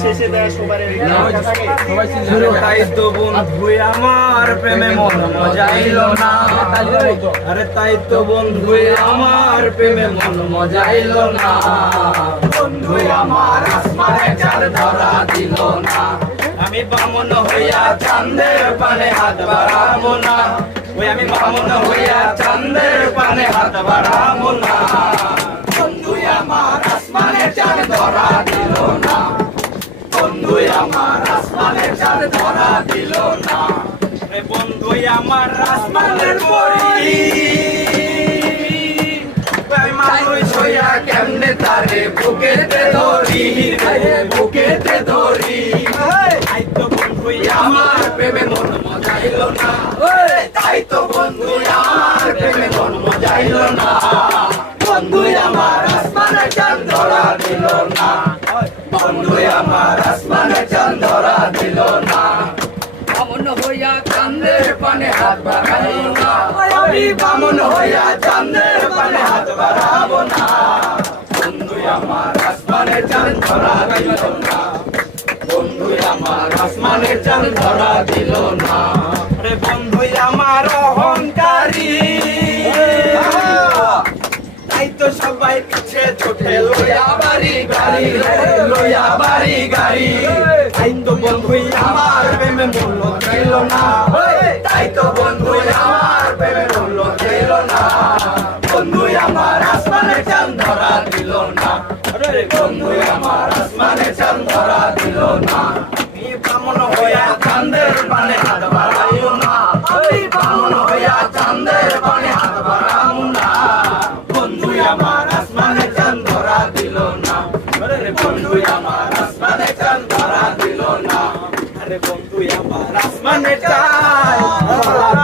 শেষে দেয় সবার তাই তো বন্ধু আমার প্রেমে মন মজাইল না, আরে তাই তো বন্ধু আমার প্রেমে মন মজাইল না। বন্ধু আমার আসমানে চাঁদ ধরা দিল না, আমি বামন হইয়া চাঁদের পানে হাত বাড়াবো না, ওই আমি বামন হইয়া চাঁদের পানে হাত বাড়াবো না। বন্ধু আমার আসমানে চাঁদ ধরা দিল না, বন্ধু আমার আসমানে চাঁদ ধরা দিল না। বন্ধু আমার আসমানের পরি মানুষ হইয়া কেমনে তারে বুকেতে ধরি, বুকেতে ধরি। তাই তো বন্ধু আমার প্রেমে মন মজাইল না, তাই তো বন্ধু আমার প্রেমে মন মজাইল না। বন্ধু আমার আসমানে চাঁদ ধরা দিল না, বন্ধু আমার আসমানে চাঁদ ধরা দিল না। বামন হইয়া চাঁদের পানে হাত বাড়াবো না, আমি বামন হইয়া চাঁদের পানে হাত বাড়াবো না। বন্ধু আমার আসমানে চাঁদ ধরা দিল না, বন্ধু আমার আসমানে চাঁদ ধরা দিল না। রে বন্ধু আমার অহংকারী, তাই তো সবাই পিছে ছোটে লইয়া বাড়ি গাড়ি, লইয়া বাড়ি গাড়ি। তাই তো বন্ধু আমার প্রেমে মূল্য দিল না, তাই তো বন্ধু আমার প্রেমে মূল্য দিল না। বন্ধু আমার আসমানে চাঁদ ধরা দিল না, বন্ধু আমার আসমানে চাঁদ ধরা দিল না। আমি বামন হইয়া চাঁদের পানে হাত বাড়াইও না, আমি বামন হইয়া চাঁদের পানে হাত বাড়াবো না। বন্ধু আমার আসমানে চাঁদ ধরা দিল না, বন্ধু আমার আসমানে চাঁদ ধরা দিল না। আরে বন্ধু আমার আসমানে চাঁদ